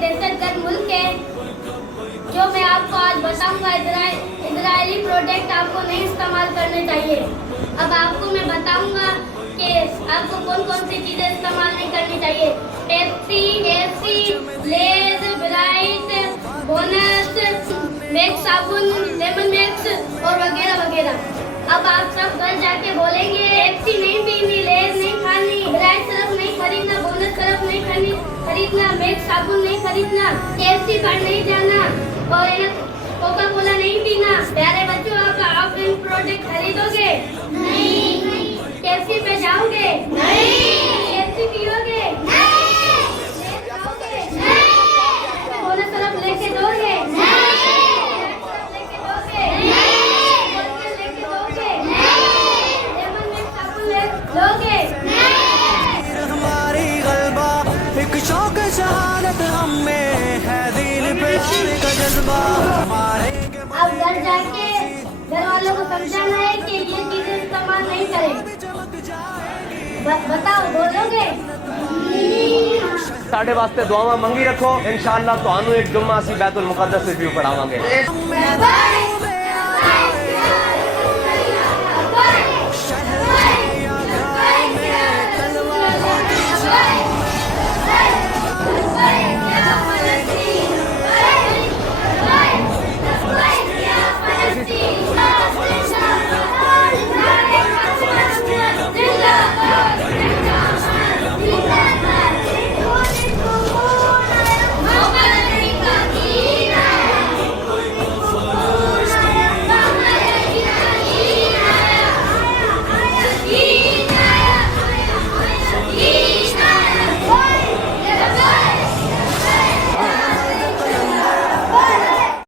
दहशतगर्द मुल्क है। जो मैं आपको आज बताऊंगा, इजरायली प्रोडक्ट आपको नहीं इस्तेमाल करने चाहिए। अब आपको मैं बताऊंगा कि आपको कौन कौन सी चीज़ें इस्तेमाल नहीं करनी चाहिए। पेप्सी, केएफसी, लेज, ब्राइट, बोनस, मैक्स साबुन, लेमन मैक्स और वगैरह वगैरह। अब आप सब घर जाके बोलेंगे पेप्सी नहीं पीनी, लेज नहीं खानी, ब्राइट सरफ नहीं खरीदना, बोनस सरफ नहीं खरीदना, मैक्स साबुन नहीं खरीदना, केएफसी पर नहीं जाना और कोका कोला नहीं पीना। प्यारे बच्चों, आप इन प्रोडक्ट खरीदोगे? नहीं। केएफसी पे जाओगे? नहीं। केएफसी पियोगे? नहीं। खाओगे? नहीं। बोनस सरफ लेके दोगे? नहीं। लेके दोगे? नहीं। बोतल लेके दोगे? नहीं। लेमन मिक्स साबुन लोगे? नहीं। हमारी गलबा एक शौक शहादत हमें है, दिल पे आने का जज्बा हमारे। अब घर जाके घर वालों को समझाना है कि ये चीजें इस्तेमाल नहीं करें। बताओ, बोलोगे? साढ़े वास्ते दुआवां मंगी रखो, इंशाअल्लाह तुहानू एक जुम्मा सी बैतुल मुकद्दस रिव्यू पढ़ावांगे।